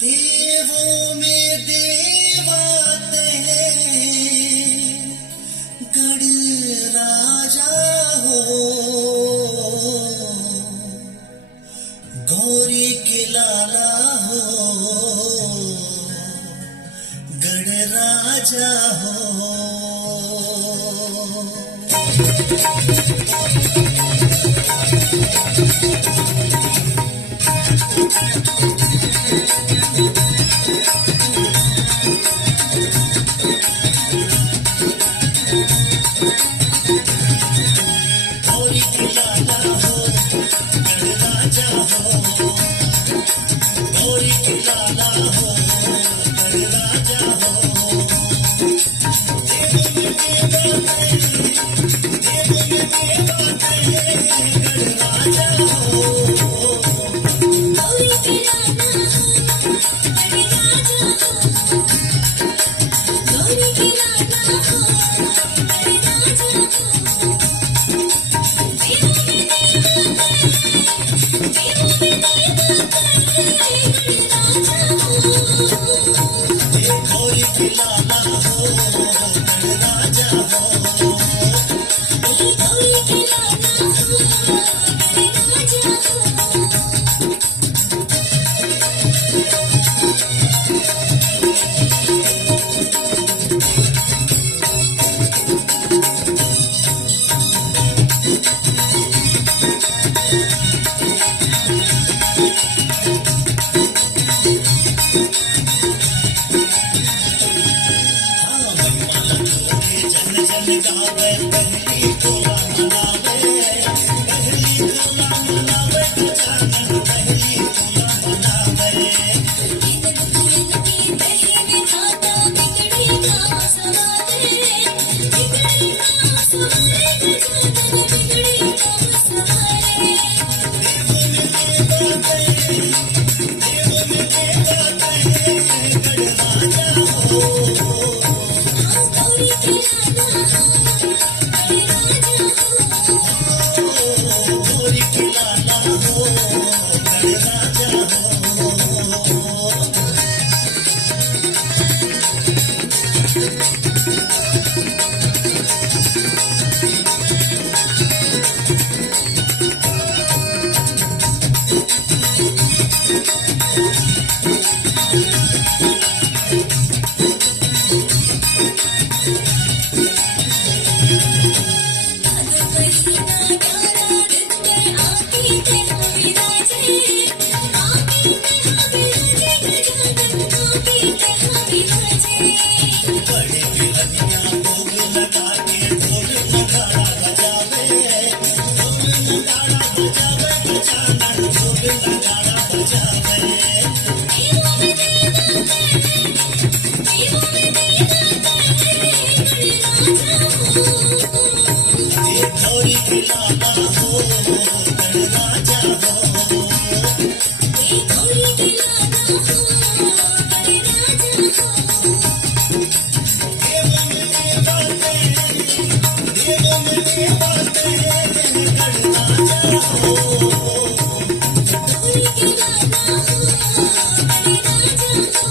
देवों में देवाते हैं, गढ़ राजा हो, गौरी के लाला हो, गढ़ राजा हो। गौरी के लाला हो, गढ़ राजा हो, गौरी के लाला हो, गढ़ राजा हो। देवों में देवाते हैं, गढ़ राजा हो, गौरी के लाला हो, गढ़ राजा हो, गौरी के लाला हो, गढ़ राजा हो। गौरी के लाला हो, गढ़ राजा हो, गौरी के लाला हो, गढ़ राजा हो। जन गावे पहली टोला मनावे, पहली टोला मनावे, गजानन पहली टोला मनावे। पहली खाता बिगड़ी का सवारे, बिगड़ी का सवारे, गजानन बिगड़ी का सवारे। देवों में देवाते हैं, गढ़ राजा हो, गौरी के लाला हो, गढ़ राजा हो, गौरी के लाला हो, गढ़ राजा हो। बड़े बिलनिया भोग लगा के ढोल नगाड़ा बजावे, ढोल नगाड़ा बजावे, गजानन ढोल नगाड़ा बजावे। गौरी के लाला हो, गढ़ राजा हो, गौरी के लाला हो, गढ़ राजा हो। देवों में देवाते हैं, गढ़ राजा हो, गौरी के लाला हो, गढ़ राजा हो,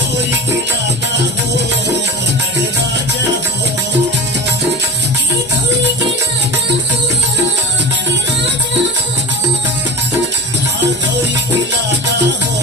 गौरी के लाला हो, गढ़ राजा हो, गौरी के लाला हो, गढ़ राजा हो, हाँ गौरी के लाला हो।